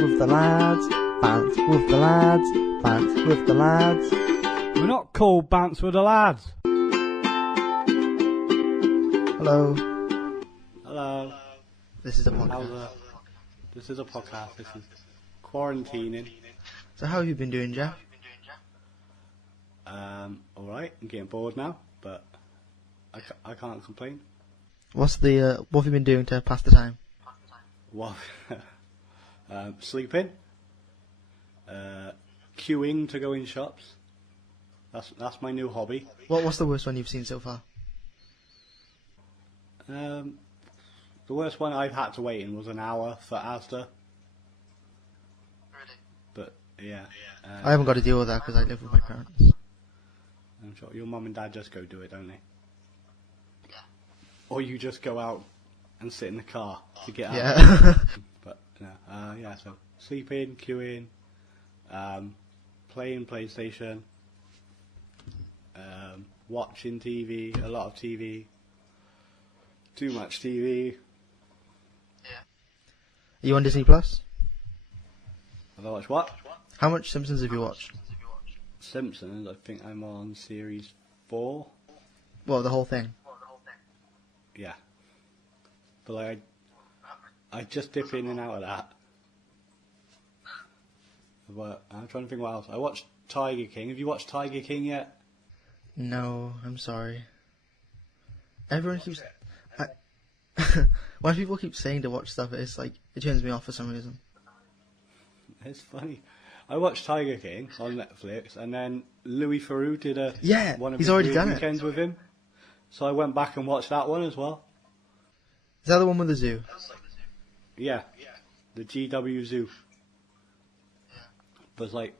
with the lads, Bants with the lads, Bants with the lads. We're not called Bants with the lads. Hello. Hello. This is a podcast. This is a podcast. This is quarantining. So how have you been doing, Jeff? Alright, I'm getting bored now, but I can't complain. What have you been doing to pass the time? What? Sleeping. Queuing to go in shops. That's my new hobby. What's the worst one you've seen so far? The worst one I've had to wait in was an hour for Asda. Really? But yeah. I haven't got to deal with that because I live with my parents. I'm sure your mum and dad just go do it, don't they? Yeah. Or you just go out and sit in the car to get out. Yeah. But no, yeah. So sleeping, queuing, playing PlayStation, watching TV, a lot of TV, too much TV. Yeah. Are you on Disney Plus? Have I watched what? How much Simpsons have you watched? Simpsons. I think I'm on series 4. Well, the whole thing. Yeah. But like, I just dip in and out of that. But I'm trying to think what else. I watched Tiger King. Have you watched Tiger King yet? No, I'm sorry. Everyone keeps... when people keep saying to watch stuff, it's like, it turns me off for some reason. It's funny. I watched Tiger King on Netflix, and then Louis Theroux did one of he's his already weird done weekends with him. So I went back and watched that one as well. Is that the one with the zoo? Yeah, the GW Zoo. But it's like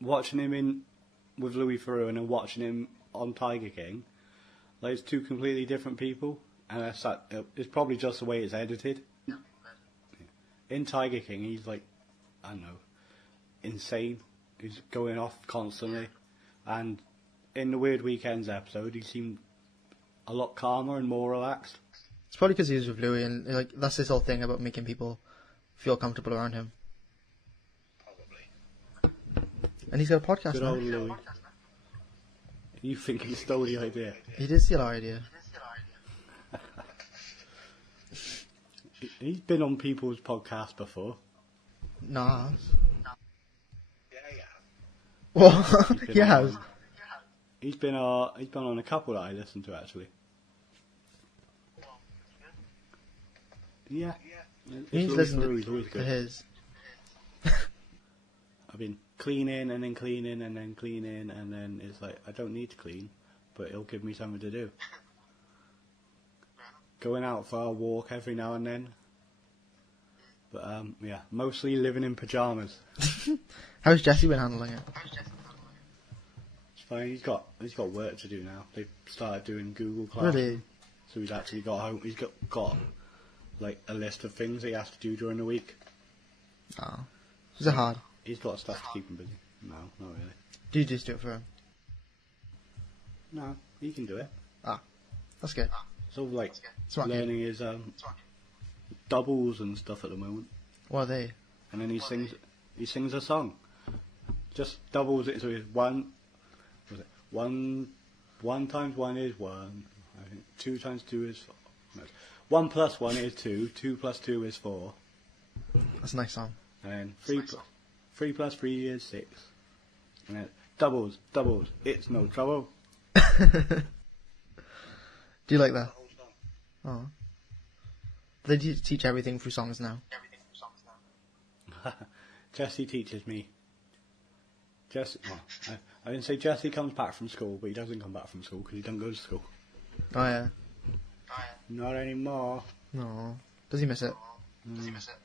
watching him with Louis Theroux and then watching him on Tiger King. Like, it's two completely different people, and it's probably just the way it's edited. In Tiger King, he's like, I don't know, insane. He's going off constantly, and in the Weird Weekends episode, he seemed a lot calmer and more relaxed. It's probably because he was with Louis, and like that's his whole thing about making people feel comfortable around him. Probably. And he's got a podcast Good now. old Louis. You think he stole the idea? He did steal our idea. He's been on people's podcasts before. Nah. Yeah. What? He has. He's been on a couple that I listened to actually. Yeah. He's Louis listened Theroux, he's always to good. his. I've been cleaning and then cleaning and then cleaning, and then it's like I don't need to clean, but it'll give me something to do. Going out for a walk every now and then. But yeah, mostly living in pyjamas. How's Jesse been handling it? It's fine. He's got work to do now. They've started doing Google Classroom. Really? So he's actually got home. He's got like a list of things he has to do during the week. Oh. Is it hard? He's got stuff to keep him busy. No, not really. Do you just do it for him? No, he can do it. Ah. That's good. Sort of like Smart kid. learning his doubles and stuff at the moment. What are they? And then he sings a song. Just doubles it, so it's one times one is one. I think 2 times 2 is 4. No, 1 plus 1 is 2. 2 plus 2 is 4. That's a nice song. And then 3 plus 3 is 6. And then doubles, it's no trouble. Do you like that? Oh. They teach everything through songs now. Jesse teaches me. I didn't say Jesse comes back from school, but he doesn't come back from school because he doesn't go to school. Oh yeah. Not anymore. No. Does he miss it? Does he miss it?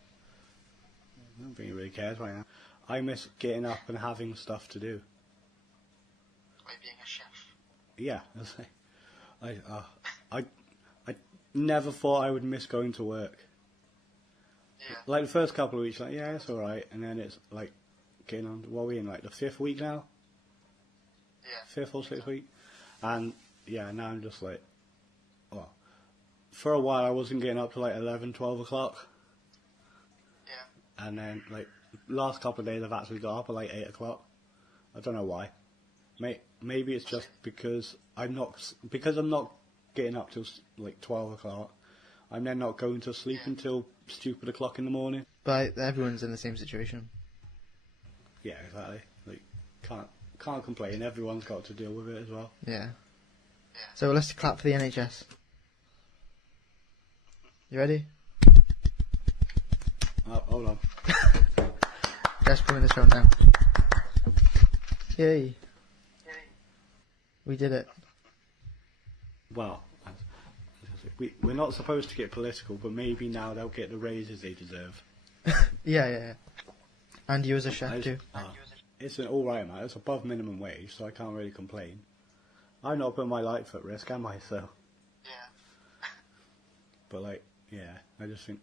I don't think he really cares right now. I miss getting up and having stuff to do. Like being a chef. Yeah, I never thought I would miss going to work. Yeah. Like the first couple of weeks, like yeah, it's all right, and then it's like getting on. What are we in? Like the 5th week now? Yeah. 5th or 6th week, and yeah, now I'm just like, well, for a while I wasn't getting up to like 11, 12 o'clock. Yeah. And then like last couple of days I've actually got up at like 8 o'clock. I don't know why. Maybe it's just because I'm not getting up till like 12 o'clock. I'm then not going to sleep until stupid o'clock in the morning. But everyone's in the same situation. Yeah, exactly. Like can't complain. Everyone's got to deal with it as well. Yeah. So let's clap for the NHS. You ready? Oh, hold on. Just pulling this phone down. Yay. We did it. Well, we're not supposed to get political, but maybe now they'll get the raises they deserve. Yeah. And you as a chef too. It's an alright amount. It's above minimum wage, so I can't really complain. I'm not putting my life at risk, am I? So. Yeah. But like, yeah, I just think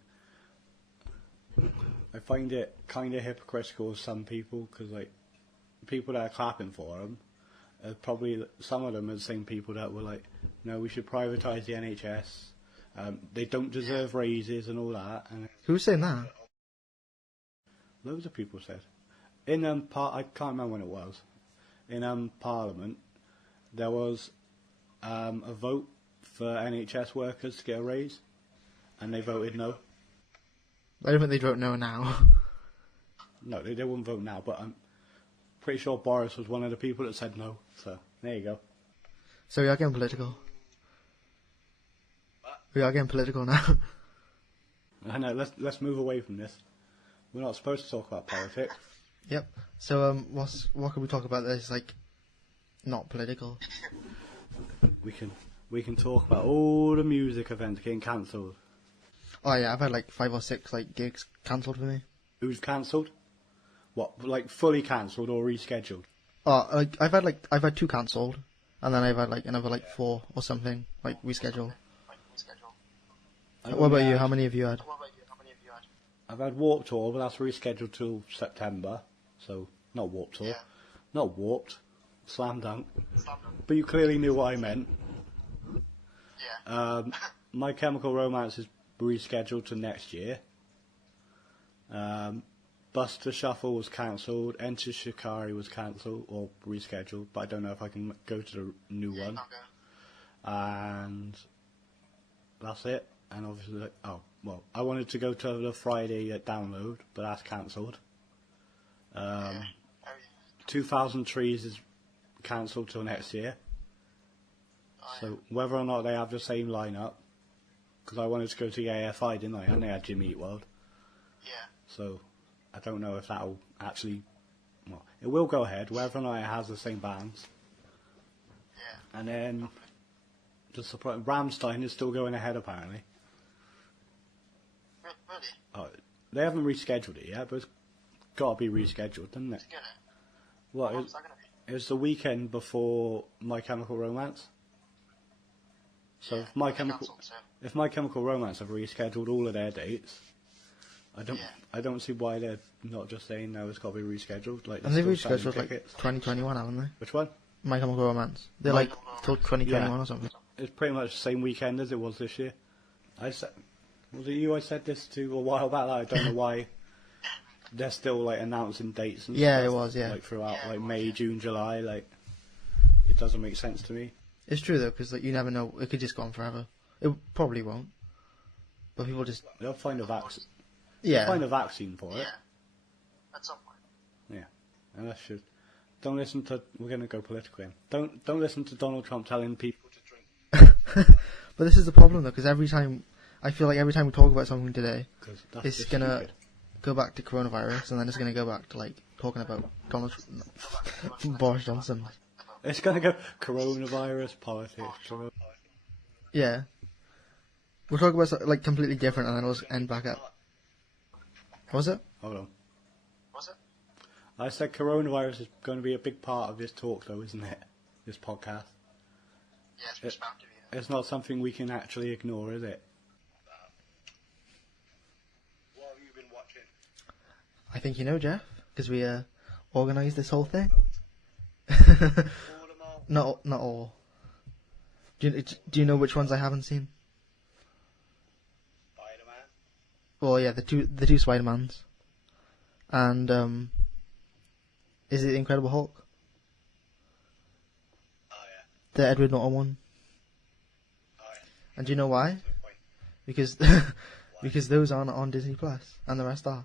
I find it kind of hypocritical with some people, because like people that are clapping for them are probably, some of them are the same people that were like, no, we should privatise the NHS. They don't deserve raises and all that. And Who's saying that? loads of people said. In I can't remember when it was. In Parliament, there was a vote for NHS workers to get a raise, and they voted no. I don't think they'd vote no now. No, they wouldn't vote now, but I'm pretty sure Boris was one of the people that said no. So there you go. So we are getting political. We are getting political now. I know. Let's move away from this. We're not supposed to talk about politics. Yep. So what can we talk about that's like not political? We can talk about all the music events getting cancelled. Oh yeah, I've had like 5 or 6 like gigs cancelled for me. Who's cancelled? What, like fully cancelled or rescheduled? Oh, like I've had 2 cancelled, and then I've had like another like 4 or something like rescheduled. What about you? How many have you had? I've had Warped Tour, but that's rescheduled till September. So not Warped Tour, not Warped, Slam Dunk. But you clearly knew what I meant. Yeah. My Chemical Romance is rescheduled to next year. Buster Shuffle was cancelled. Enter Shikari was cancelled or rescheduled, but I don't know if I can go to the new one. And that's it. And obviously, I wanted to go to the Friday download, but that's cancelled. 2000 Trees is cancelled till next year. So whether or not they have the same lineup, because I wanted to go to the AFI, didn't I? And they had Jimmy Eat World. Yeah. So I don't know if that'll actually. Well, it will go ahead, whether or not it has the same bands. Yeah. And then the surprise, Rammstein is still going ahead apparently. Really? Oh, they haven't rescheduled it yet, but it's got to be rescheduled, doesn't it? Well, What's that gonna be? it was the weekend before My Chemical Romance. So Yeah, if My they Chemical cancelled, so. if My Chemical Romance have rescheduled all of their dates, I don't see why they're not just saying no, it's got to be rescheduled. Like And they've they're still rescheduled selling like tickets. 2021, haven't they? Which one? My Chemical Romance. They're like till 2021 or something. It's pretty much the same weekend as it was this year. Was it you I said this to a while back? Like, I don't know why they're still like announcing dates and Yeah, stuff, it was, yeah. like throughout like May, June, July. Like it doesn't make sense to me. It's true though, because like you never know. It could just go on forever. It probably won't. But people just They'll find a vaccine. yeah. Find a vaccine for it. Yeah. At some point. Yeah, and that should. Don't listen to. We're going to go political again. Don't listen to Donald Trump telling people to drink. But this is the problem though, because every time we talk about something today, 'Cause that's it's just gonna stupid. go back to coronavirus, and then it's gonna go back to like talking about Boris Johnson. It's going to go coronavirus politics. Yeah, we'll talk about like completely different, and then it'll end back at. What was it? Hold on. Was it? I said coronavirus is going to be a big part of this talk, though, isn't it? This podcast. Yeah, it's bound to be. It's not something we can actually ignore, is it? What have you been watching? I think you know, Jeff, because we organised this whole thing. Not all. Do you know which ones I haven't seen? Spider-Man. Well, yeah, the two Spider-Mans. And is it the Incredible Hulk? Oh yeah. The Edward Norton one. Oh yeah. And do you know why? No point. Because because those aren't on Disney Plus, and the rest are.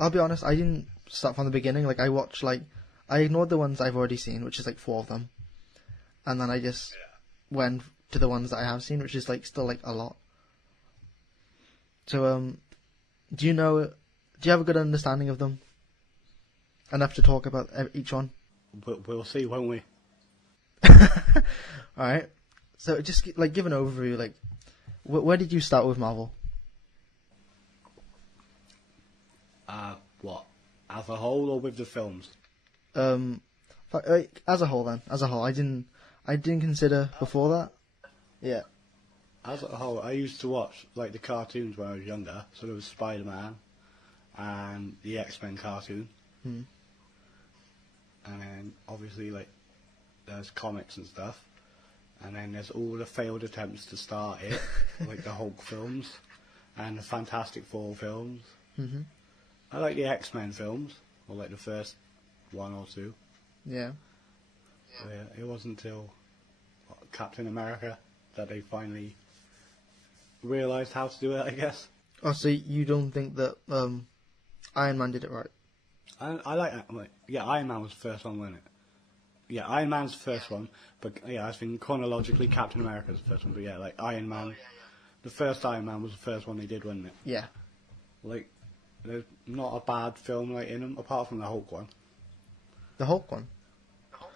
I'll be honest, I didn't start from the beginning. Like, I watched, like, I ignored the ones I've already seen, which is like 4 of them, and then I just went to the ones that I have seen, which is like still like a lot. So, do you have a good understanding of them? Enough to talk about each one? We'll see, won't we? Alright. So, just, like, give an overview, like, where did you start with Marvel? What? As a whole or with the films? Like, as a whole then. As a whole. I didn't consider before that. Yeah. As a whole, I used to watch, like, the cartoons when I was younger. So there was Spider-Man and the X-Men cartoon. Hmm. And then, obviously, like, there's comics and stuff. And then there's all the failed attempts to start it, like the Hulk films and the Fantastic Four films. Mm-hmm. I like the X-Men films, or like the first 1 or 2. Yeah. So, yeah, it wasn't until Captain America that they finally realised how to do it, I guess. Oh, so you don't think that Iron Man did it right? I like that. Like, yeah, Iron Man was the first one, wasn't it? Yeah, Iron Man's the first one, but yeah, I think chronologically Captain America's the first one. But yeah, like Iron Man, the first Iron Man was the first one they did, wasn't it? Yeah. Like, there's not a bad film like in them, apart from the Hulk one. The Hulk one?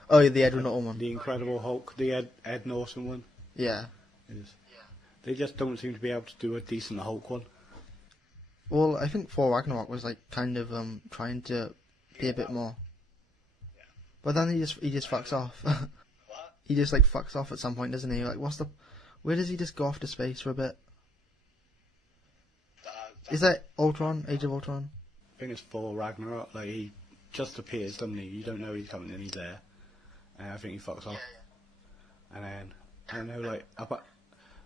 Oh, yeah, the Edward Norton one. The Incredible Hulk, the Ed Norton one. Yeah. They just don't seem to be able to do a decent Hulk one. Well, I think Thor Ragnarok was like kind of trying to be a bit more. But then he just fucks off. He just like fucks off at some point, doesn't he? Like, where does he just go off to space for a bit? Is that Ultron? Age of Ultron? I think it's Thor Ragnarok. Like, he just appears, doesn't he? You don't know he's coming and he's there. And I think he fucks off. And then, I don't know, like,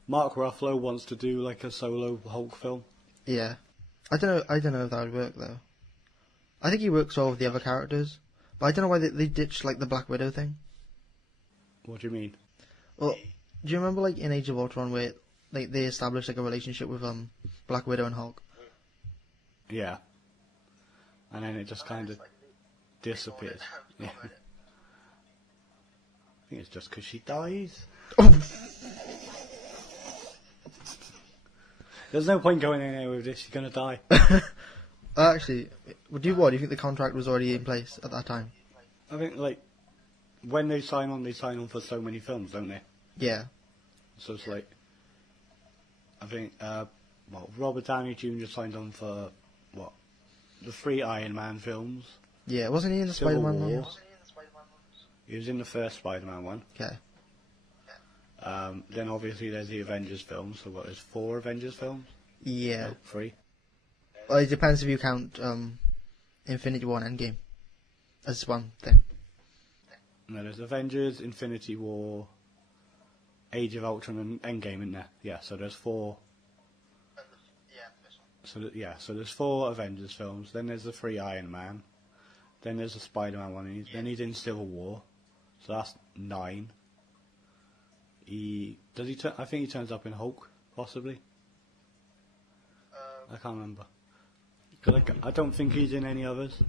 Mark Ruffalo wants to do like a solo Hulk film. Yeah. I don't know if that would work though. I think he works well with the other characters, but I don't know why they ditched like the Black Widow thing. What do you mean? Well, do you remember like in Age of Ultron where like they established like a relationship with Black Widow and Hulk? Yeah. And then it just kind of disappears. Yeah. I think it's just because she dies. There's no point going in there with this. She's gonna die. Actually, do you think the contract was already in place at that time? I think like when they sign on for so many films, don't they? Yeah. So it's like I think Robert Downey Jr. signed on for the 3 Iron Man films. Yeah, wasn't he in the Civil Spider-Man War. ones? He was in the first Spider-Man one. Okay. Then obviously there's the Avengers films. So there's 4 Avengers films? Yeah. No, 3. Well, it depends if you count Infinity War and Endgame as one thing. No, there's Avengers, Infinity War, Age of Ultron, and Endgame in there. Yeah, so there's 4. So there's 4 Avengers films. Then there's the 3 Iron Man. Then there's the Spider-Man one. Then he's in Civil War. So that's 9. I think he turns up in Hulk, possibly. I can't remember. Because I don't think he's in any others.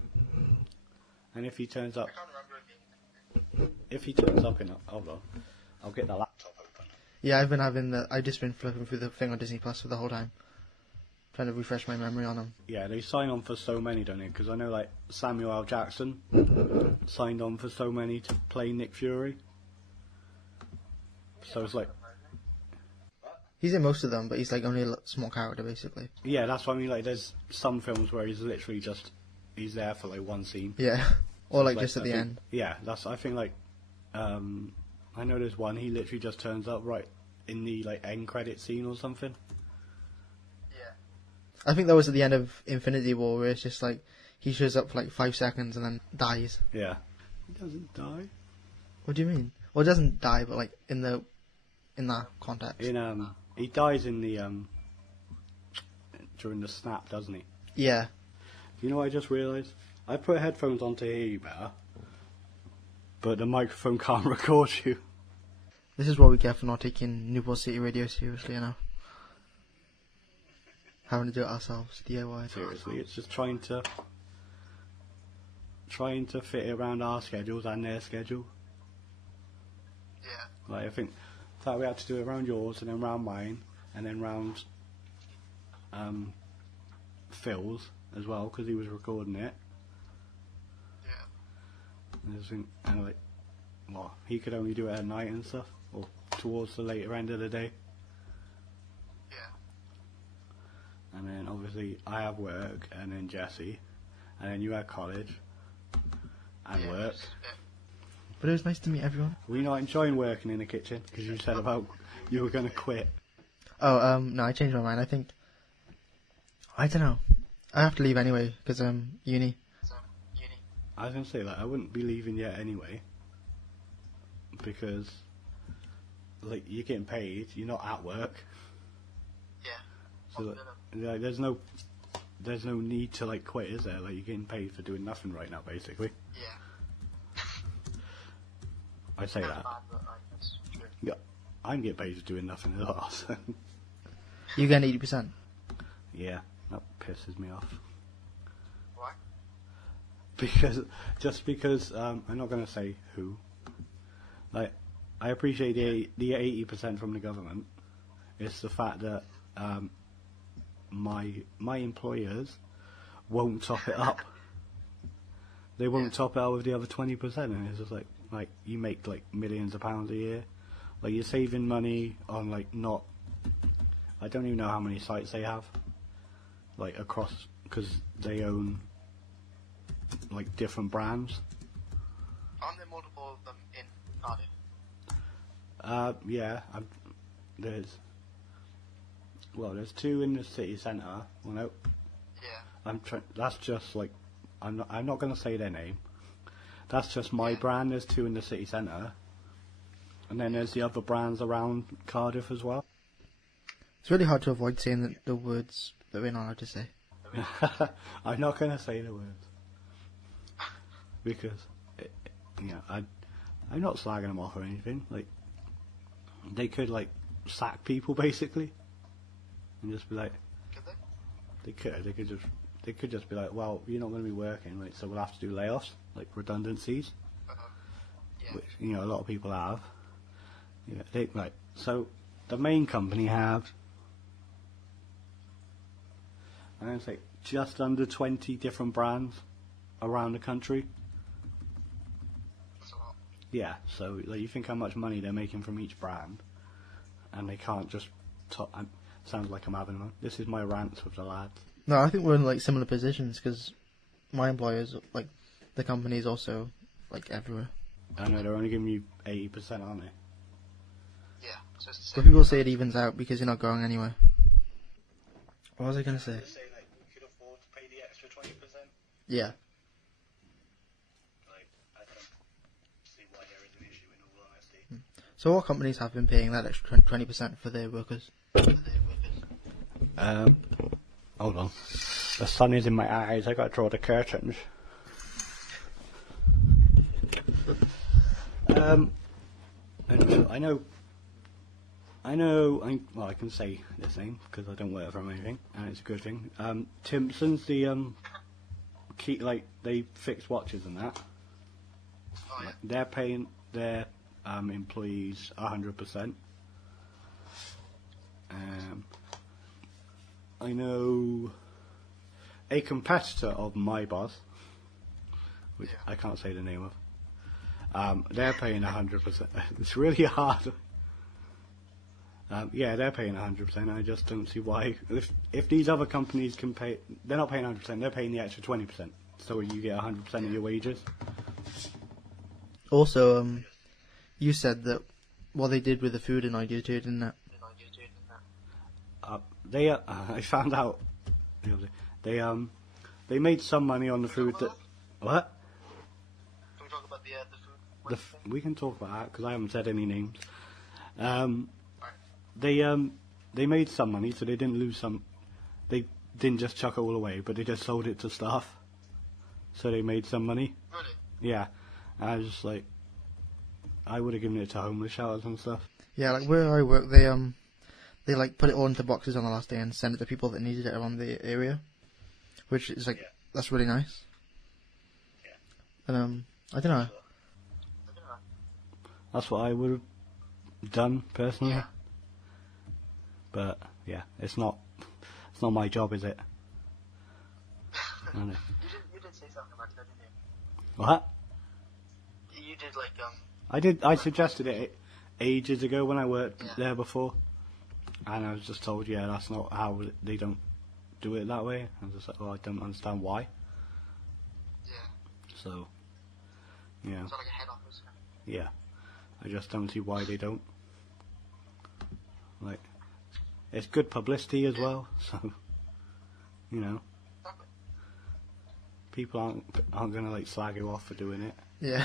And if he turns up... If he turns up in... Hold on. I'll get the laptop open. Yeah, I've just been flipping through the thing on Disney Plus for the whole time. Trying to refresh my memory on them. Yeah, they sign on for so many, don't they? Because I know, like, Samuel L. Jackson signed on for so many to play Nick Fury. So it's like... He's in most of them, but he's like only a small character, basically. Yeah, that's what I mean. Like, there's some films where he's literally just... He's there for, like, one scene. Yeah. Or, So like, it's just at the end. Yeah, I think, like... I know there's one, he literally just turns up right in the, like, end credit scene or something. I think that was at the end of Infinity War, where it's just like he shows up for like 5 seconds and then dies. Yeah. He doesn't die. What do you mean? Well, he doesn't die, but like in that context. He dies in the during the snap, doesn't he? Yeah. You know what I just realised? I put headphones on to hear you better, but the microphone can't record you. This is what we get for not taking Newport City Radio seriously enough. Having to do it ourselves, DIY. Seriously, it's just trying to fit it around our schedules and their schedule. Yeah. Like, I think that we had to do it around yours and then round mine and then round Phil's as well because he was recording it. Yeah. And like, well, he could only do it at night and stuff, or towards the later end of the day. Yeah. And then obviously I have work, and then Jesse, and then you had college and Yeah, work. yeah. But it was nice to meet everyone. Were you not enjoying working in the kitchen? Because you said about you were going to quit. Oh, no, I changed my mind. I don't know. I have to leave anyway, because, uni. So, uni. I was going to say, like, I wouldn't be leaving yet anyway. Because, like, you're getting paid, you're not at work. Yeah. So, like, there's no need to, like, quit, is there? Like, you're getting paid for doing nothing right now, basically. Yeah. I say Not that. bad, but like, that's true. Yeah, I'm getting paid for doing nothing at all, so. You get 80%. Yeah, that pisses me off. Why? Because I'm not going to say who. Like, I appreciate the 80% from the government. It's the fact that my employers won't top it up. They won't top it up with the other 20%, and it's just like you make like millions of pounds a year. Like, you're saving money on like not. I don't even know how many sites they have. Like across, because they own like different brands. Aren't there multiple of them in Cardiff? Yeah, there's two in the city centre. Well, no, Yeah. that's just like, I'm not going to say their name. That's just my brand. There's two in the city centre, and then there's the other brands around Cardiff as well. It's really hard to avoid saying the words that we're not allowed to say. I'm not going to say the words because, I'm not slagging them off or anything. Like, they could like sack people basically, and just be like, Could they? they could just be like, well, you're not going to be working, like, so we'll have to do layoffs, like redundancies, Yeah. which a lot of people have. So the main company have, I don't say, just under 20 different brands around the country. That's a lot. Yeah, so like, you think how much money they're making from each brand, and they can't just sounds like I'm having one. This is my rants with the lads. No, I think we're in like similar positions because my employers, like the company's also like everywhere. I know they're only giving you 80%, aren't they? Yeah. So it's the But same. people say it evens out because you're not going anywhere. What was I going to say? Say like we could afford to pay the extra 20%. Yeah. Like, I don't see why there is an issue in all honesty. So what companies have been paying that extra 20% for their workers? Hold on. The sun is in my eyes. I got to draw the curtains. I can say this name because I don't work for them or anything, and it's a good thing. Timpson's they fix watches and that. Oh yeah. They're paying their employees 100%. I know a competitor of my boss, which I can't say the name of. They're paying 100%. It's really hard. Yeah, they're paying 100%. I just don't see why. If these other companies can pay, they're not paying 100%. They're paying the extra 20%. So you get 100% of your wages. Also, you said that what they did with the food annoyed you too, didn't it? I found out they made some money on the food that. What? Can we talk about the food? We can talk about that because I haven't said any names. They made some money, so they didn't lose some. They didn't just chuck it all away, but they just sold it to staff, so they made some money. Really? Yeah, and I was just like, I would have given it to homeless shelters and stuff. Yeah, like where I work, they like put it all into boxes on the last day and send it to people that needed it around the area, which is like that's really nice. Yeah. And I don't know. That's what I would have done personally. Yeah. But yeah, it's not my job, is it? I know. You did say something about that, didn't What? you? You did like I suggested it ages ago when I worked there before, and I was just told, yeah, that's not how they don't do it that way. I was just like, well, I don't understand why. yeah. So, yeah, It's not like a head office. yeah, I just don't see why they don't. Like, it's good publicity as well, so you know, Exactly. people aren't gonna like slag you off for doing it. Yeah,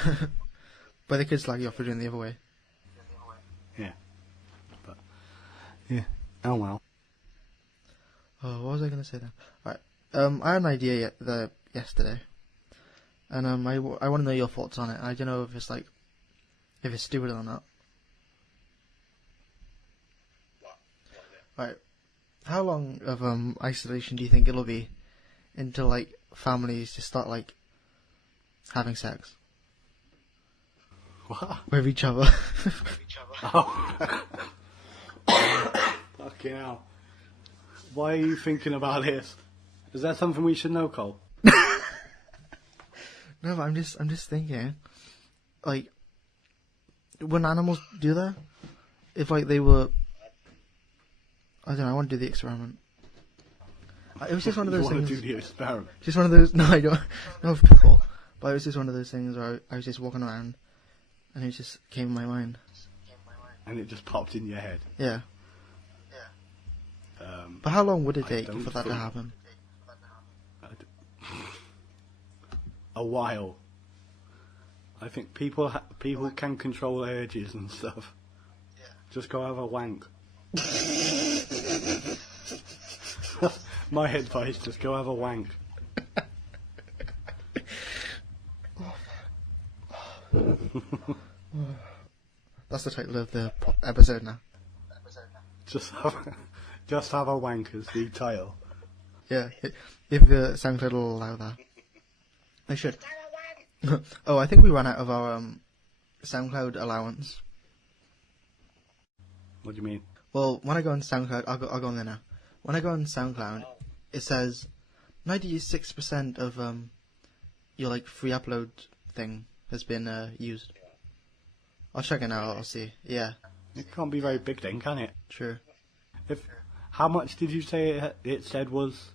but they could slag you off for doing the other way. Yeah, but yeah, oh well. Oh, what was I gonna say then? Right. I had an idea yesterday, and I want to know your thoughts on it. I don't know if it's if it's stupid or not. What is it? Right. How long of isolation do you think it'll be until like families just start like having sex What? with each other? Each other. Oh. Fucking hell. Why are you thinking about this? Is that something we should know, Cole? No, but I'm just thinking, like, when animals do that, if like they were, I don't know, I want to do the experiment. It was just one of those You want things. to do the experiment? Just one of those. No, I don't. No, of people. But it was just one of those things where I was just walking around, and it just came in my mind. And it just popped in your head. Yeah. Yeah. But how long would it I take don't for that to think- happen? A while. I think people can control urges and stuff. Yeah. Just go have a wank. My advice, just go have a wank. That's the title of the episode now. Just have a wank is the title. Yeah, if the SoundCloud will allow that. They should. Oh, I think we ran out of our SoundCloud allowance. What do you mean? Well, when I go on SoundCloud, I'll go on there now. When I go on SoundCloud, it says 96% of your like free upload thing has been used. I'll check it now. I'll see. Yeah, It can't be very big then, can it? true. How much did you say it said was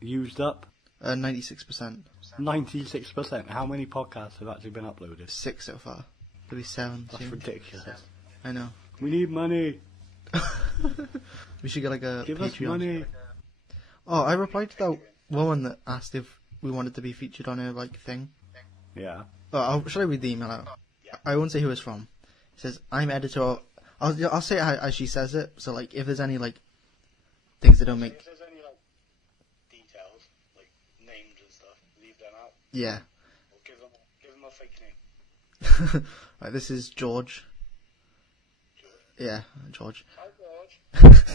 used up? 96%. 96%. How many podcasts have actually been uploaded? 6 so far. There'll be 7 That's soon. ridiculous. I know. We need money. We should get like a Give Patreon. us money. Oh, I replied to that woman that asked if we wanted to be featured on her like thing. Yeah. Oh, should I read the email out? I won't say who it's from. It says, "I'm editor." I'll say it how she says it. So like, if there's any like things that don't make, If there's any like details, like names and stuff, leave them out. yeah. Or give them a fake name. Right, this is George. Yeah, George. Hi George.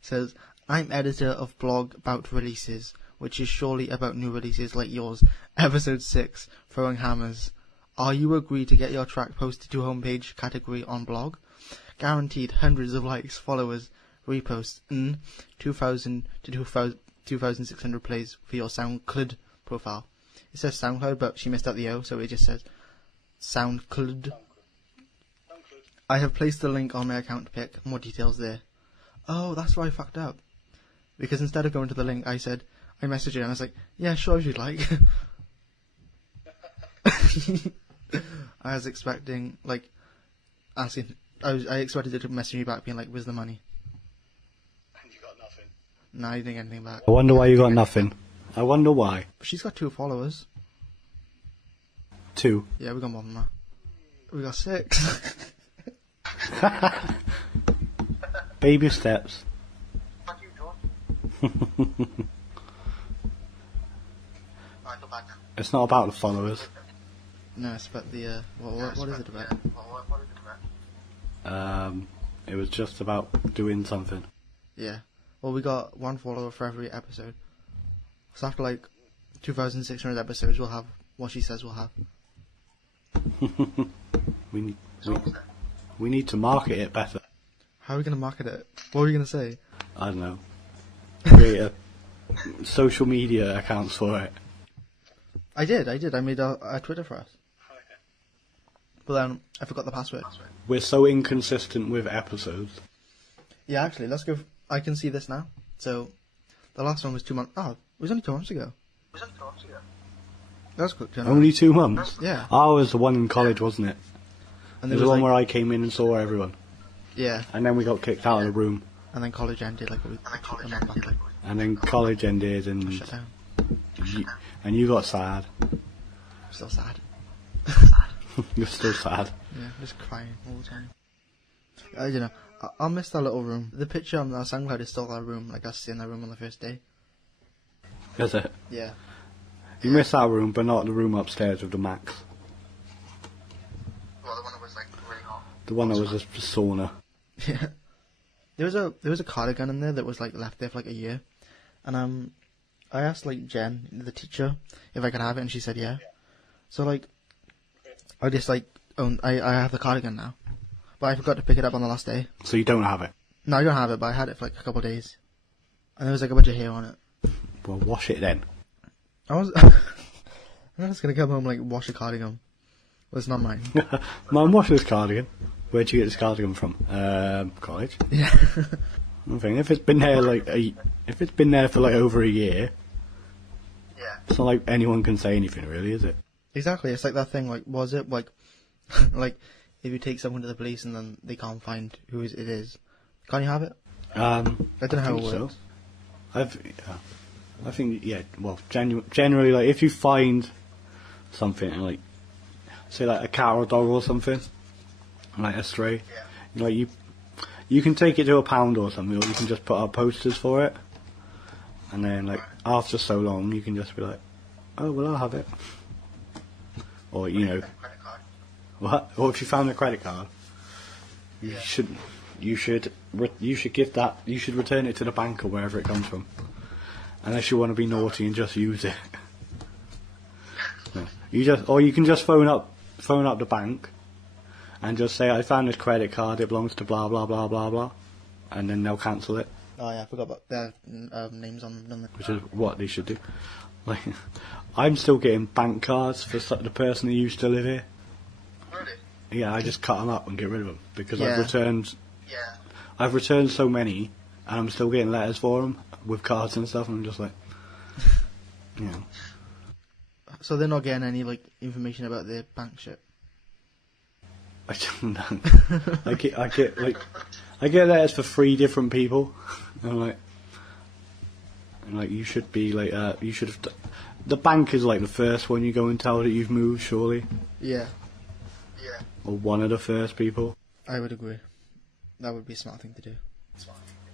Says, "I'm editor of blog about releases, which is surely about new releases like yours. Episode 6, Throwing Hammers. Are you agree to get your track posted to homepage category on blog? Guaranteed hundreds of likes, followers, reposts, 2,000 to 2,600 plays for your SoundCloud profile." It says SoundCloud, but she missed out the O, so it just says SoundCloud. I have placed the link on my account pic. More details there. Oh, that's where I fucked up. Because instead of going to the link, I messaged her and I was like, yeah, sure, if you'd like. I was expecting, like, asking, I expected her to message me back being like, where's the money? And you got nothing. No, I didn't get anything back. I wonder why you got nothing. I wonder why. But she's got 2 followers. 2. Yeah, we got more than that. We got 6. Baby steps. Fuck you, George. It's not about the followers. No, it's about the, what is it about? It was just about doing something. Yeah. Well, we got 1 follower for every episode. So after like 2,600 episodes, we'll have what she says we'll have. we need to market it better. How are we going to market it? What are we going to say? I don't know. Create a social media accounts for it. I did. I made a Twitter for us. But then I forgot the password. We're so inconsistent with episodes. Yeah, actually, let's go. I can see this now. So, the last one was 2 months. Oh, it was only 2 months ago. That's quick. Only 2 months? Yeah. Oh, it was the one in college, wasn't it? And it was the one where I came in and saw everyone. Yeah. And then we got kicked out of the room. And then college ended like a month back. And then college ended and... Shut down. And you got sad. I'm still sad. You're still sad. Yeah, just crying all the time. You know, I'll miss that little room. The picture on our SoundCloud is still that room, like us in that room on the first day. Is it? Yeah. You miss that room, but not the room upstairs with the Max. Well, the one that was like really hot. The one that was just a sauna. Yeah. There was a cardigan in there that was like left there for like a year, and I asked like Jen, the teacher, if I could have it, and she said yeah. So like, I just like I have the cardigan now, but I forgot to pick it up on the last day. So you don't have it? No, I don't have it, but I had it for like a couple of days, and there was like a bunch of hair on it. Well, wash it then. I'm just gonna come home and like wash a cardigan. Well, it's not mine. Mum, wash this cardigan. Where'd you get this cardigan from? College. Yeah. I think if it's been there if it's been there for like over a year, Yeah. it's not like anyone can say anything, really, is it? Exactly. It's like that thing. Like, was it like, like, if you take someone to the police and then they can't find who it is, can't you have it? I don't know how it works. I think well, generally, like if you find something like, say like a cat or a dog or something, like a stray, like you can take it to a pound or something, or you can just put up posters for it, and then like after so long, you can just be like, oh well, I'll have it, or you know, what? Or if you found a credit card, you should return it to the bank or wherever it comes from. Unless you want to be naughty and just use it. No. You can just phone up the bank and just say, I found this credit card, it belongs to blah blah blah blah blah, and then they'll cancel it. Oh yeah, I forgot about their names on them. Which is what they should do. Like, I'm still getting bank cards for the person who used to live here. Really? Yeah, I just cut them up and get rid of them because Yeah. I've returned so many, and I'm still getting letters for them with cards and stuff, and I'm just like, you know. So they're not getting any like information about their bank shit. I don't know. I get letters for 3 different people. And like you should be like you should have. The bank is like the first one you go and tell that you've moved, surely. Yeah. Yeah. Or one of the first people. I would agree. That would be a smart thing to do.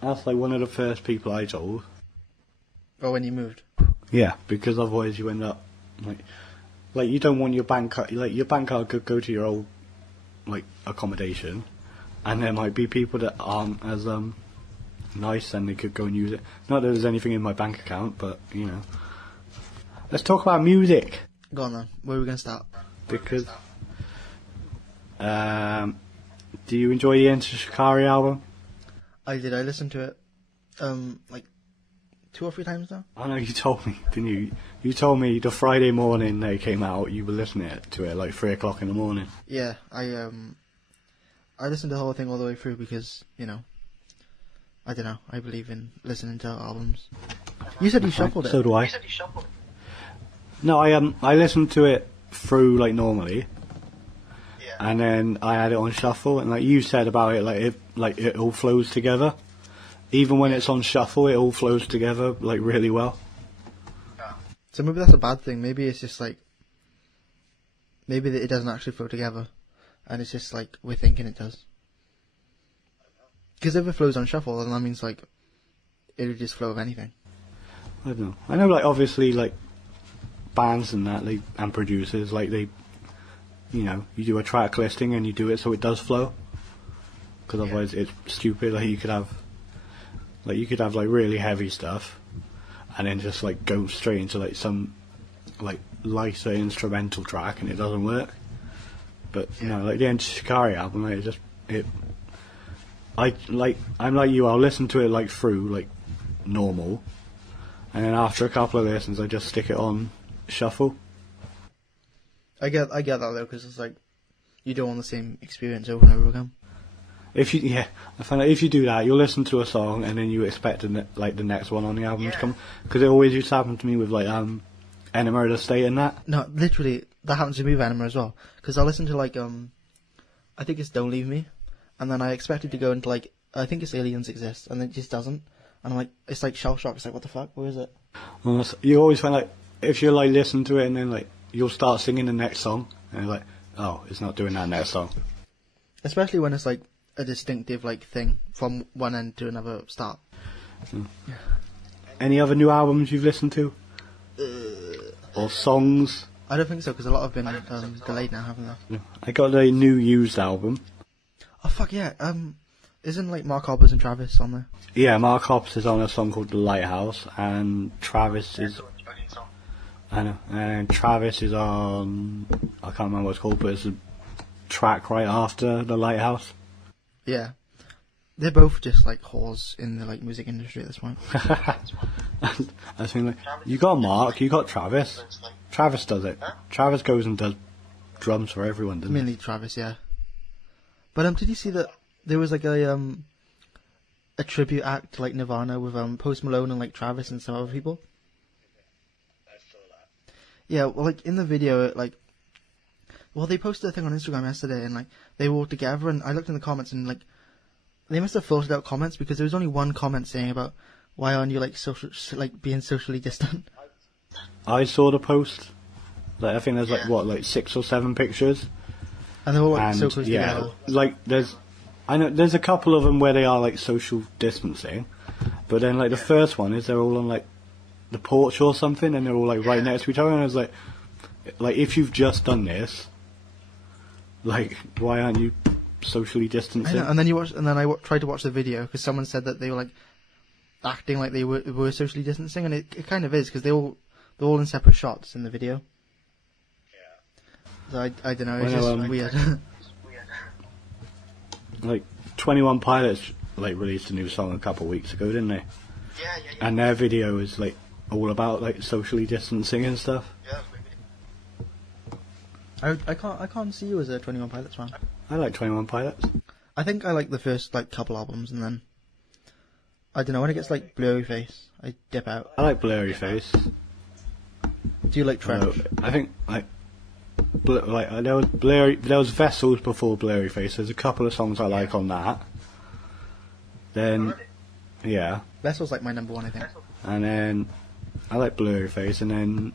That's like one of the first people I told. Or when you moved. Yeah, because otherwise you end up like you don't want your bank card. Like your bank card could go to your old like accommodation, and there might be people that aren't as nice, and they could go and use it. Not that there's anything in my bank account, but you know. Let's talk about music. Go on then. Where are we going to start? Because do you enjoy the Enter Shikari album? I did. I listened to it like 2 or 3 times now. I know you told me, didn't you? You told me the Friday morning they came out, you were listening to it at like 3 o'clock in the morning. Yeah, I listened to the whole thing all the way through because, you know, I don't know, I believe in listening to albums. You said you shuffled it. So do I. No, I listened to it through like normally. Yeah. And then I had it on shuffle, and like you said about it, it all flows together. Even when it's on shuffle, it all flows together like really well. So maybe that's a bad thing. Maybe it's just like, maybe it doesn't actually flow together, and it's just like we're thinking it does. Because if it flows on shuffle, then that means like it would just flow of anything. I don't know. I know, like, obviously, like, bands and that, and producers, like, they, you know, you do a track listing and you do it so it does flow. Because otherwise it's stupid. Like, you could have, like, really heavy stuff, and then just, like, go straight into, like, some, like, lighter instrumental track, and it doesn't work. But, you know, like, the end Shikari album, like, I'm like you, I'll listen to it, like, through, like, normal, and then after a couple of listens I just stick it on shuffle. I get that though, because it's like you don't want the same experience over and over again. I find that if you do that, you'll listen to a song and then you expect the next one on the album to come, because it always used to happen to me with like Enema of the State and that. No, literally, that happens to me with Enema as well, because I listen to like I think it's Don't Leave Me, and then I expected to go into like, I think it's Aliens Exist, and it just doesn't. And I'm like, it's like shell shock. It's like, what the fuck? Where is it? Well, you always find, like, if you like listen to it and then like you'll start singing the next song, and you're like, oh, it's not doing that next song. Especially when it's like a distinctive like thing from one end to another start. Any other new albums you've listened to? Or songs? I don't think so, because a lot have been delayed now, haven't they? No. I got a new Used album. Oh fuck yeah! Isn't like Mark Hoppus and Travis on there? Yeah, Mark Hoppus is on a song called The Lighthouse, and Travis is... I know, and Travis is on... I can't remember what it's called, but it's a track right after The Lighthouse. Yeah. They're both just like whores in the like music industry at this point. And I think, like, you got Mark, you got Travis. Travis does it. Travis goes and does drums for everyone, doesn't he? Mainly Travis, yeah. But did you see that there was like a tribute act to like Nirvana with Post Malone and like Travis and some other people? I saw that. Yeah, well, like in the video, they posted a thing on Instagram yesterday, and like they were all together, and I looked in the comments, and like they must have filtered out comments, because there was only one comment saying about why aren't you like being socially distant. I saw the post. Like, I think there's like 6 or 7 pictures. And they were like And so close together. like I know there's a couple of them where they are like social distancing, but then like the first one is they're all on like the porch or something, and they're all like right next to each other, and I was like if you've just done this, like, why aren't you socially distancing? I know, and then I tried to watch the video, because someone said that they were like acting like they were socially distancing, and it kind of is, because they're all in separate shots in the video. So I don't know, it's just weird. Like 21 Pilots like released a new song a couple of weeks ago, didn't they? Yeah. And their video is like all about like socially distancing and stuff. Yeah. I can't see you as a 21 Pilots fan. I like 21 Pilots. I think I like the first like couple albums, and then I don't know, when it gets like Blurry Face, I dip out. I like Blurry Face. Do you like Trench? I think like there was Vessels before Blurry Face. There's a couple of songs I like on that. Then yeah, Vessel's like my number one, I think. and then I like Blurry Face, and then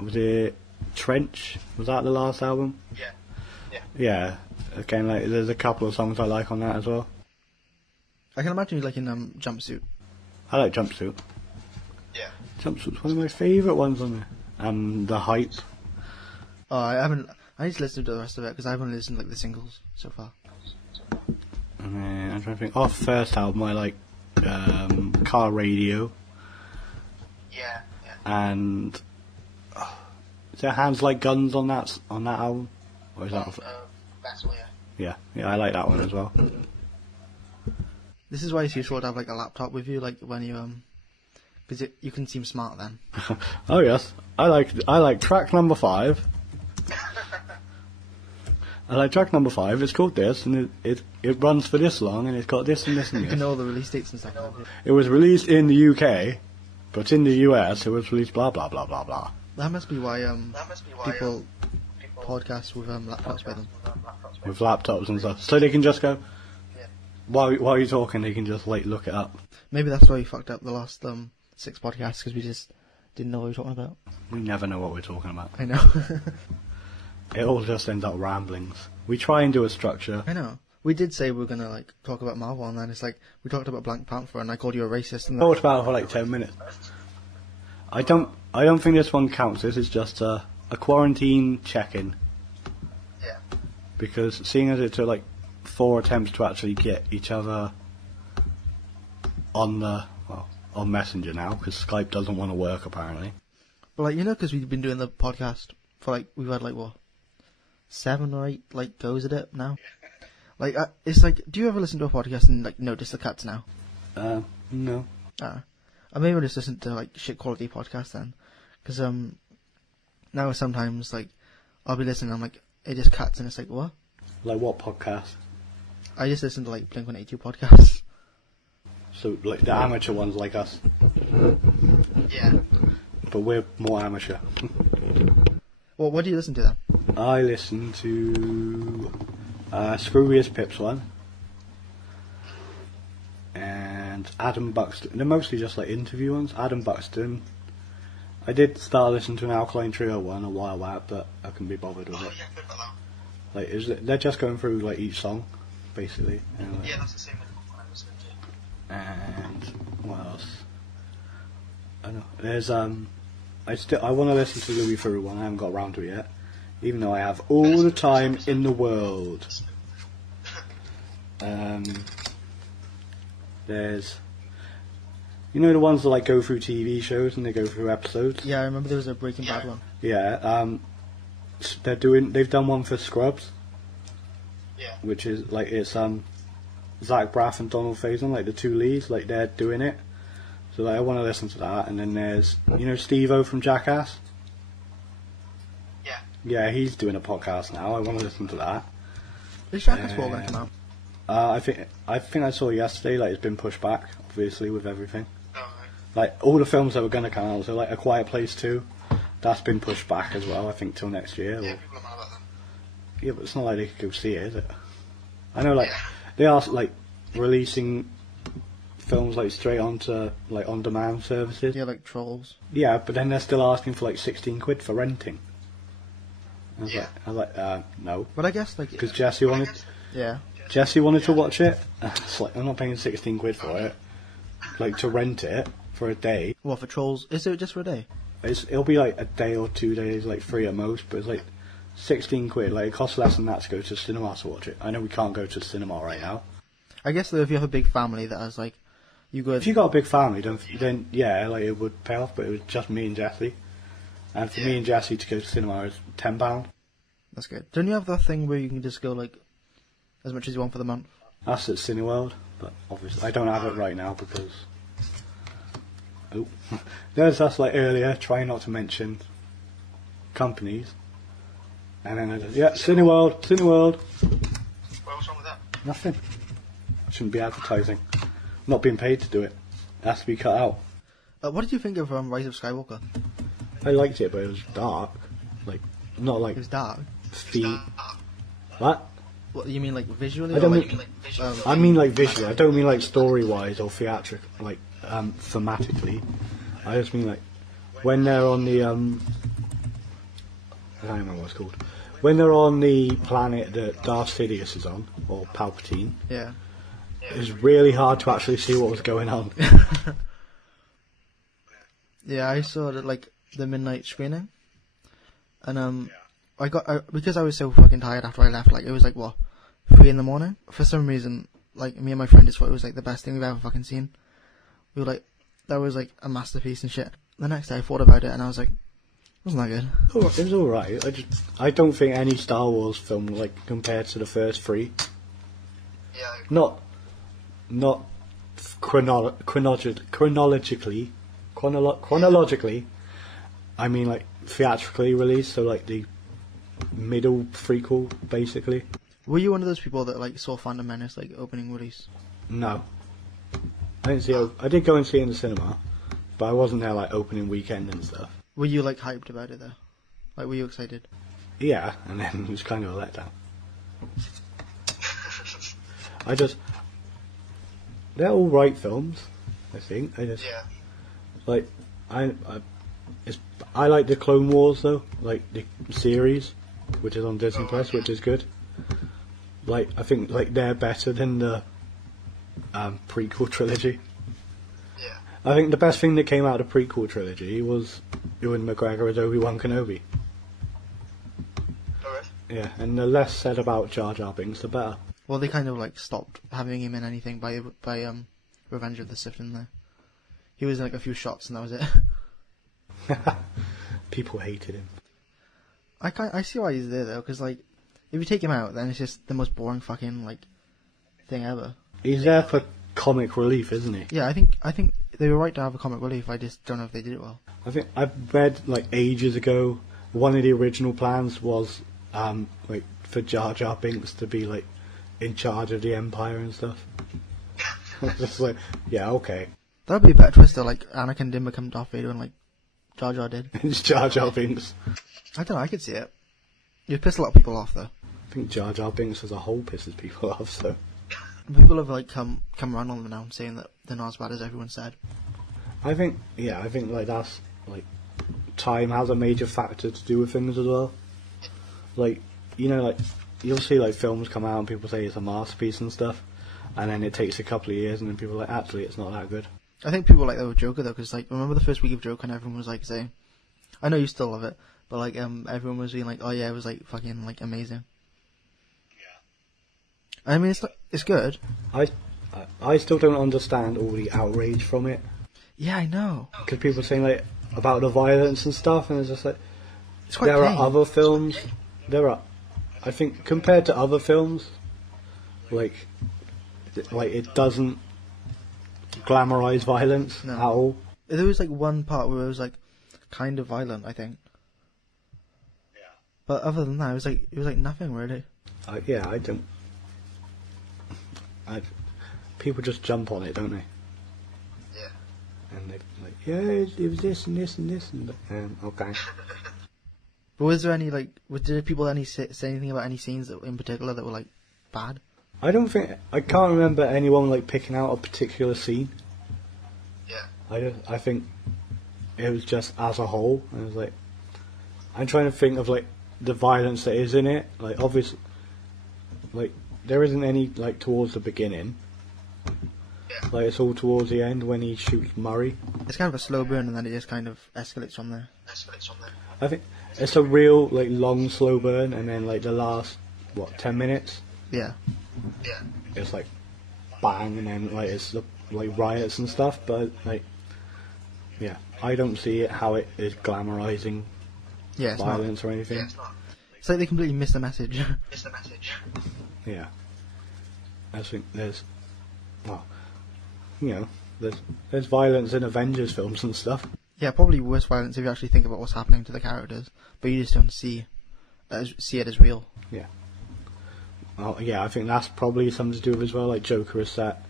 was it Trench? Was that the last album? Yeah. Again, like, there's a couple of songs I like on that as well. I can imagine you liking Jumpsuit. I like Jumpsuit. Yeah. Jumpsuit's one of my favourite ones on there. And The Hype. Oh, I need to listen to the rest of it, because I haven't listened to like the singles so far. And then I'm trying to think. Off first album, I like Car Radio. Yeah. And is there Hands Like Guns on that album? Or is that? Vessel, yeah. Yeah, I like that one as well. This is why it's useful to have like a laptop with you, like when you because you can seem smart then. Oh yes, I like track number 5. I like track number 5. It's called this, and it runs for this long, and it's got this and this and You this. know all the release dates and stuff. It was released in the UK, but in the US it was released blah blah blah blah blah. That must be why people podcast with laptops with them. With laptops and stuff, so they can just go while you're talking, they can just like look it up. Maybe that's why we fucked up the last 6 podcasts, because we just didn't know what we were talking about. We never know what we're talking about. I know. It all just ends up ramblings. We try and do a structure. I know. We did say we were gonna like talk about Marvel, and then it's like we talked about Black Panther, and I called you a racist. And Talked about it for like 10 minutes. I don't think this one counts. This is just a quarantine check-in. Yeah. Because seeing as it took like 4 attempts to actually get each other on on Messenger now, because Skype doesn't want to work apparently. But like, you know, because we've been doing the podcast for like, we've had like what, 7 or 8 like goes at it now. Like, it's like, do you ever listen to a podcast and like notice the cuts now? No. I maybe just listen to like shit quality podcasts then, because now sometimes like I'll be listening, I'm like, it just cuts and it's like, what? Like what podcast? I just listen to like Blink-182 podcasts. So like the amateur ones like us. Yeah. But we're more amateur. Well, what do you listen to then? I listen to Scroobius Pip's one. And Adam Buxton. They're mostly just like interview ones. Adam Buxton. I did start listening to an Alkaline Trio one a while back, but I couldn't be bothered with it. Like, they're just going through like each song, basically. And, Yeah, that's the same one I listened to. And what else? I don't know. There's I want to listen to the Louis Theroux one. I haven't got around to it yet, even though I have all the time in the world. There's, you know, the ones that like go through TV shows and they go through episodes. Yeah, I remember there was a Breaking Bad one. Yeah. They've done one for Scrubs. Yeah. Which is like, it's Zach Braff and Donald Faison, like the 2 leads, like they're doing it. So like, I want to listen to that. And then there's, you know, Steve-O from Jackass. Yeah. Yeah, he's doing a podcast now. I want to listen to that. Is Jackass 4 going to come out? I think I saw yesterday, like, it's been pushed back, obviously, with everything. Oh, right. Like, all the films that were going to come out, so like A Quiet Place 2, that's been pushed back as well, I think, till next year. Yeah, Or, people are mad about that. yeah, but it's not like they could go see it, is it? I know, like, Yeah. they are, like, releasing films, like, straight onto, like, on-demand services. Yeah, like Trolls. Yeah, but then they're still asking for, like, 16 quid for renting. I was like, no. But I guess, like... Because Jesse wanted Yeah. to watch it. It's like, I'm not paying 16 quid for it. Like, to rent it for a day. What, for Trolls? Is it just for a day? It'll be like a day or 2 days, like free at most, but it's like 16 quid. Like, it costs less than that to go to the cinema to watch it. I know we can't go to the cinema right now. I guess, though, if you have a big family that has, like... You go... If you got a big family, then yeah, like, it would pay off, but it was just me and Jesse. And for me and Jesse to go to cinema is £10. That's good. Don't you have that thing where you can just go, like, as much as you want for the month? That's at Cineworld, but obviously I don't have it right now because... Oh. There's us, like, earlier, trying not to mention companies. And then I just, yeah, Cineworld. What's wrong with that? Nothing. Shouldn't be advertising. Not being paid to do it. It has to be cut out. What did you think of Rise of Skywalker? I liked it, but it was dark. Like, not like It was dark. feet. What? What, you mean, like, visually? I don't or, mean- like, I mean like visually. I don't mean like story-wise or theatric, like thematically. I just mean like when they're on the I don't remember what it's called. When they're on the planet that Darth Sidious is on, or Palpatine, Yeah. it was really hard to actually see what was going on. Yeah, I saw it at, like, the midnight screening. And, because I was so fucking tired after I left, like, it was like, what, 3 in the morning? For some reason, like, me and my friend just thought it was, like, the best thing we've ever fucking seen. We were like, that was, like, a masterpiece and shit. The next day I thought about it and I was like, wasn't that good? Oh, it was alright. I don't think any Star Wars film, like, compared to the first 3. Yeah. Not chronologically. I mean, like, theatrically released, so like the middle prequel, basically. Were you one of those people that, like, saw Phantom Menace, like, opening release? No, I didn't see. I did go and see it in the cinema, but I wasn't there like opening weekend and stuff. Were you, like, hyped about it, though? Like, were you excited? Yeah, and then it was kind of a letdown. They're all right films, I think. Yeah. Like, I like the Clone Wars though, like the series, which is on Disney Plus, which is good. Like, I think like they're better than the prequel trilogy. Yeah. I think the best thing that came out of the prequel trilogy was Ewan McGregor as Obi-Wan Kenobi. Alright. Yeah, and the less said about Jar Jar Binks, the better. Well, they kind of like stopped having him in anything by Revenge of the Sith, didn't they? He was in like a few shots and that was it. People hated him. I see why he's there though, because like if you take him out, then it's just the most boring fucking like thing ever. He's there for comic relief, isn't he? Yeah, I think they were right to have a comic relief. I just don't know if they did it well. I think I've read like ages ago. One of the original plans was like for Jar Jar Binks to be like in charge of the Empire and stuff. I was just like, yeah, okay. That'd be a better twist though. Like Anakin didn't become Darth Vader and like Jar Jar did. It's Jar Jar Binks. I don't know. I could see it. You'd piss a lot of people off though. I think Jar Jar Binks as a whole pisses people off. So People have like come around on them now, saying that they're not as bad as everyone said. I think like that's like time has a major factor to do with things as well. Like, you know, like you'll see like films come out and people say it's a masterpiece and stuff, and then it takes a couple of years and then people are like, actually it's not that good. I think people like that with Joker though, because like remember the first week of Joker and everyone was like saying, I know you still love it, but like everyone was being like, oh yeah, it was like fucking like amazing. Yeah. I mean, it's good. I still don't understand all the outrage from it. Yeah, I know. Because people are saying like about the violence and stuff, and it's just like It's quite there tame. are other films. There are, I think, compared to other films, like it doesn't glamorize violence No. at all. There was like one part where it was like kind of violent, I think. Yeah. But other than that, it was like nothing really. I don't. People just jump on it, don't they? Yeah. And they're like, yeah, it was this and this and this and okay. But was there any like, did people say anything about any scenes that in particular that were like bad? I can't remember anyone like picking out a particular scene. Yeah. I think it was just as a whole. I was like, I'm trying to think of like the violence that is in it. Like obviously, like there isn't any like towards the beginning. Yeah. Like it's all towards the end when he shoots Murray. It's kind of a slow burn and then it just kind of escalates from there. Escalates on there. I think it's a real like long slow burn, and then like the last 10 minutes, Yeah. Yeah. it's like bang, and then like it's like riots and stuff. But like, yeah, I don't see it how it is glamorizing Yeah, it's violence or Yeah, anything. it's not. It's like they completely missed the message. It's the message. Yeah, I think there's, well, there's violence in Avengers films and stuff. Yeah, probably worse violence if you actually think about what's happening to the characters, but you just don't see it as real. Yeah. Oh, yeah, I think that's probably something to do with as well. Like Joker is set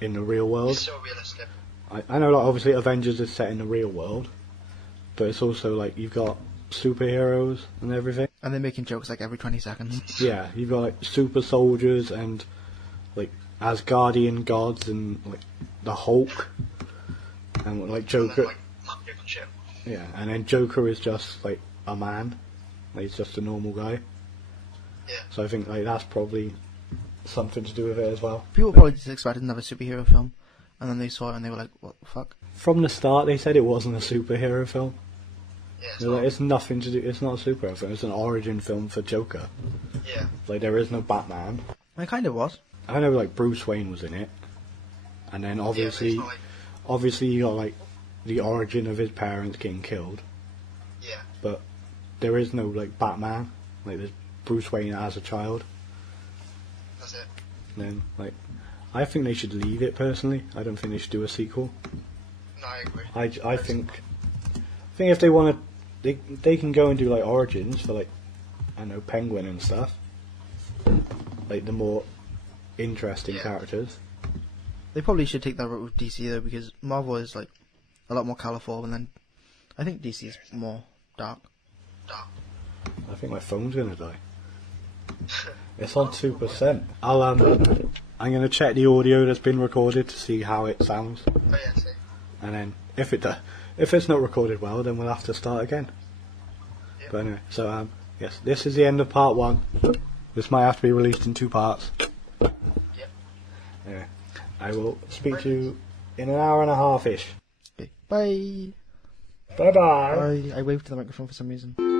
in the real world. It's so realistic. I know, like obviously Avengers is set in the real world, but it's also like you've got superheroes and everything. And they're making jokes like every 20 seconds. Yeah, you've got like super soldiers and like Asgardian gods and like the Hulk and like Joker. And then, like, different shit. Yeah, and then Joker is just like a man. Like, he's just a normal guy. Yeah. So I think like that's probably something to do with it as well. People probably just expected another superhero film, and then they saw it and they were like, what the fuck? From the start, they said it wasn't a superhero film. Yeah. It's They're like, not. it's nothing to do. It's not a superhero film. It's an origin film for Joker. Yeah. Like there is no Batman. It kind of was. I know like Bruce Wayne was in it, and then Yeah, but obviously, it's not like, obviously you got like the origin of his parents getting killed, yeah. but there is no like Batman. Like there's Bruce Wayne as a child. That's it. And then like, I think they should leave it personally. I don't think they should do a sequel. No, I agree. I think if they want to, they can go and do like origins for like, I don't know, Penguin and stuff. Like the more interesting Yeah. characters. They probably should take that route with DC though, because Marvel is like a lot more colourful, and then I think DC is more dark. Dark. I think my phone's gonna die. It's on 2%. I'm gonna check the audio that's been recorded to see how it sounds, Oh yeah, see. and then if it's not recorded well, then we'll have to start again. Yep. But anyway, so yes, this is the end of part 1. This might have to be released in 2 parts. Yep. Anyway, I will speak to you in an hour and a half-ish. Okay, bye. Bye-bye. Bye. I waved to the microphone for some reason.